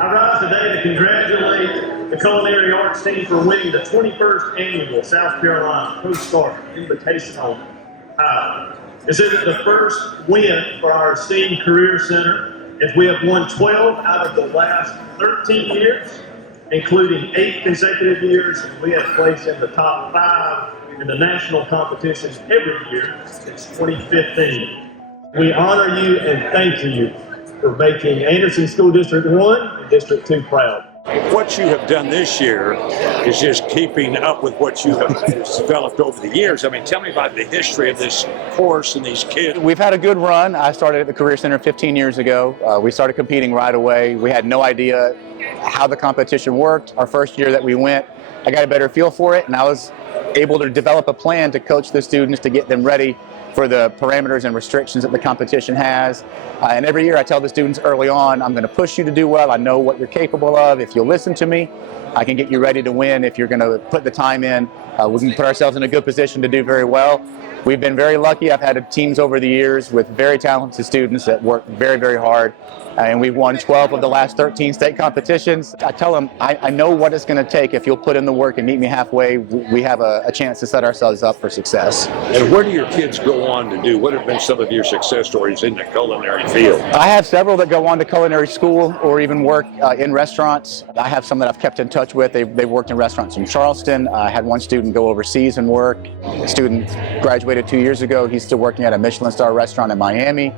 I rise today to congratulate the Culinary Arts team for winning the 21st Annual South Carolina Postcard Invitational Title. This isn't the first win for our esteemed Career Center, as we have won 12 out of the last 13 years, including 8 consecutive years. We have placed in the top 5 in the national competition every year since 2015. We honor you and thank you for making Anderson School District 1 and District 2 proud. What you have done this year is just keeping up with what you have developed over the years. I mean, tell me about the history of this course and these kids. We've had a good run. I started at the Career Center 15 years ago. We started competing right away. We had no idea how the competition worked. Our first year that we went, I got a better feel for it, and I was able to develop a plan to coach the students to get them ready for the parameters and restrictions that the competition has. And every year I tell the students early on, I'm going to push you to do well. I know what you're capable of. If you'll listen to me, I can get you ready to win. If you're going to put the time in, we can put ourselves in a good position to do very well. We've been very lucky. I've had teams over the years with very talented students that work very, very hard. And we've won 12 of the last 13 state competitions. I tell them, I know what it's going to take. If you'll put in the work and meet me halfway, we have a chance to set ourselves up for success. And where do your kids go on to do? What have been some of your success stories in the culinary field? I have several that go on to culinary school or even work in restaurants. I have some that I've kept in touch with. They've worked in restaurants in Charleston. I had one student go overseas and work. A student graduated 2 years ago. He's still working at a Michelin star restaurant in Miami.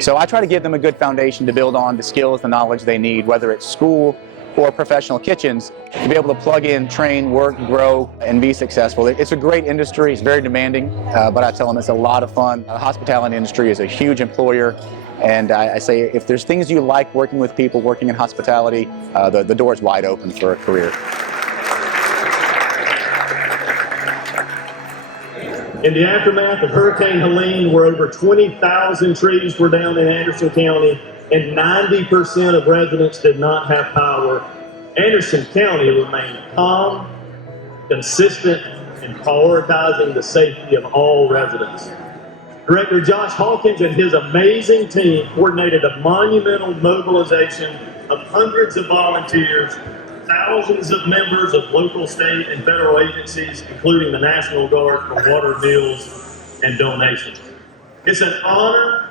So I try to give them a good foundation to build on the skills, the knowledge they need, whether it's school or professional kitchens, to be able to plug in, train, work, grow, and be successful. It's a great industry. It's very demanding, but I tell them it's a lot of fun. The hospitality industry is a huge employer, and I say if there's things you like working with people, working in hospitality, the door is wide open for a career. In the aftermath of Hurricane Helene, where over 20,000 trees were down in Anderson County and 90% of residents did not have power, Anderson County remained calm, consistent, and prioritizing the safety of all residents. Director Josh Hawkins and his amazing team coordinated a monumental mobilization of hundreds of volunteers, thousands of members of local, state, and federal agencies, including the National Guard, for water, meals, and donations. It's an honor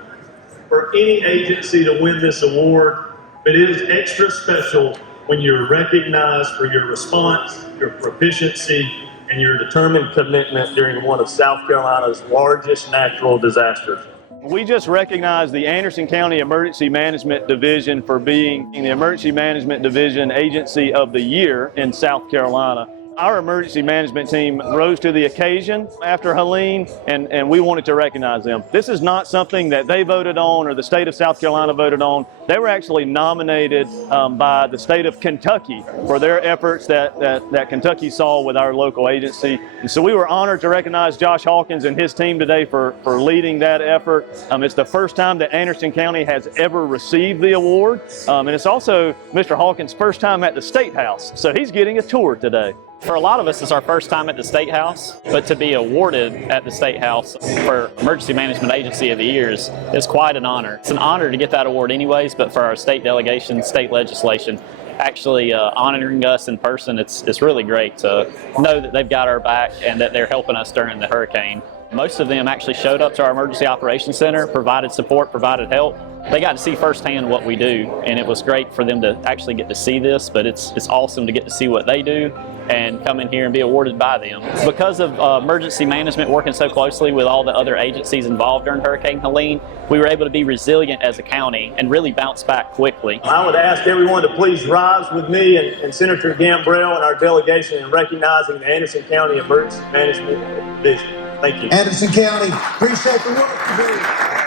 for any agency to win this award, but it is extra special when you're recognized for your response, your proficiency, and your determined commitment during one of South Carolina's largest natural disasters. We just recognized the Anderson County Emergency Management Division for being the Emergency Management Division Agency of the Year in South Carolina. Our emergency management team rose to the occasion after Helene, and we wanted to recognize them. This is not something that they voted on or the state of South Carolina voted on. They were actually nominated by the state of Kentucky for their efforts that Kentucky saw with our local agency. And so we were honored to recognize Josh Hawkins and his team today for leading that effort. It's the first time that Anderson County has ever received the award. And it's also Mr. Hawkins' first time at the Statehouse. So he's getting a tour today. For a lot of us, it's our first time at the Statehouse, but to be awarded at the Statehouse for Emergency Management Agency of the Year is quite an honor. It's an honor to get that award anyways, but for our state delegation, state legislation, actually honoring us in person, it's really great to know that they've got our back and that they're helping us during the hurricane. Most of them actually showed up to our Emergency Operations Center, provided support, provided help. They got to see firsthand what we do, and it was great for them to actually get to see this, but it's awesome to get to see what they do and come in here and be awarded by them. Because of emergency management working so closely with all the other agencies involved during Hurricane Helene, we were able to be resilient as a county and really bounce back quickly. I would ask everyone to please rise with me and Senator Gambrell and our delegation in recognizing the Anderson County Emergency Management Division. Thank you. Anderson County, appreciate the work you do.